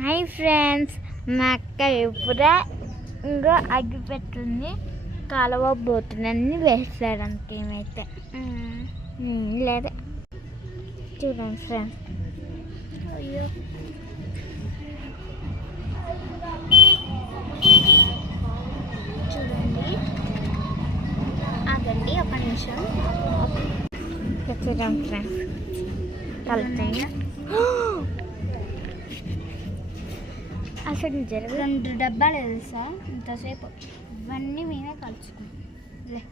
Hi friends, మా అక్క ఎప్పుడా ఇంకా అగ్గిపెట్టుంది కాలువ బోతులన్నీ వేస్తాడు అంతేమైతే లేదా చూడండి ఫ్రెండ్స్. అయ్యో చూడండి, ఆగండి ఒక నిమిషం. చూడండి ఫ్రెండ్స్, కలుపుతాయి. అసలు 2 డబ్బాలు తెలుసా ఇంతసేపు ఇవన్నీ మేమే కలుసుకున్నాం.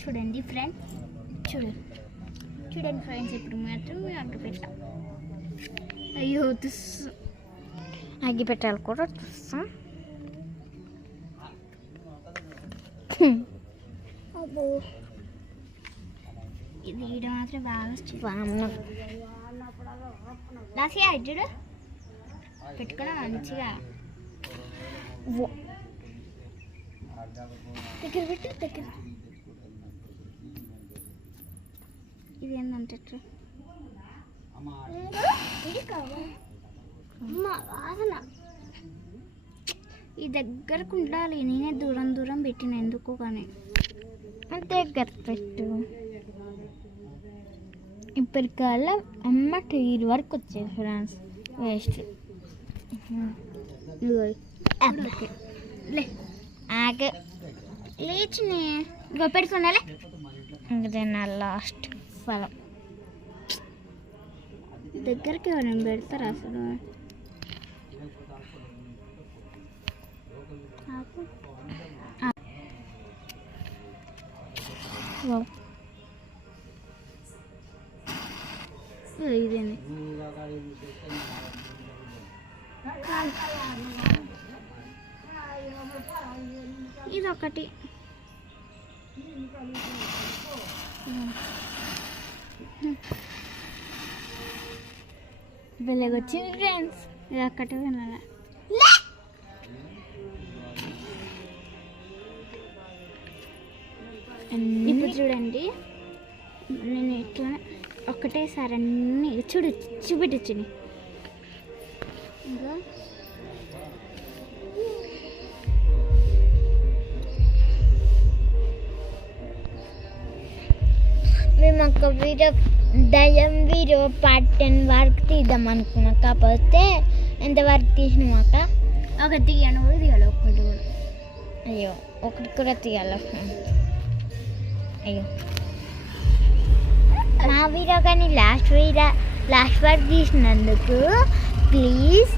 చూడండి ఫ్రెండ్స్, చూడండి ఫ్రెండ్స్, ఇప్పుడు మాత్రం అగ్గి పెట్టాం. అయ్యో అగ్గి పెట్టాలి కూడా చూస్తాం. అబ్బో ఇది ఈడ మాత్రం బాగా రాసియా చూడు పెట్టుకున్నా మంచిగా దగ్గర పెట్టు దగ్గర. ఇది ఏంటంటే వాసన ఈ దగ్గరకు ఉండాలి. నేనే దూరం దూరం పెట్టిన ఎందుకు కానీ దగ్గర పెట్టు. ఇప్పటికల్లా అమ్మ 2 వరకు వచ్చేది ఫ్రెండ్స్. వేస్ట్ లేచినే ఇగో పెడుతుండాలి. ఇంకదే నా లాస్ట్ ఫలం. దగ్గరికి ఎవరైనా పెడతారా అసలు? ఇదేంది ఇదొకటి. వెలగొచ్చింది ఫ్రెండ్స్, ఇది ఒక్కటి వినాలి. ఇప్పుడు చూడండి, నేను ఇట్లా ఒకటేసారి అన్నీ చూపెట్టచ్చుని. ఇంకా మేము ఒక దయ్యం వీడియో పార్ట్ 10 వరకు తీద్దాం అనుకున్నాం. కాకపోతే ఎంతవరకు తీసినాక ఒకటి తీయను కూడా తీయాలి. ఒకటి కూడా అయ్యో ఒకటి కూడా తీయాలి. అయ్యో మా వీడియో కానీ లాస్ట్ వరకు తీసినందుకు ప్లీజ్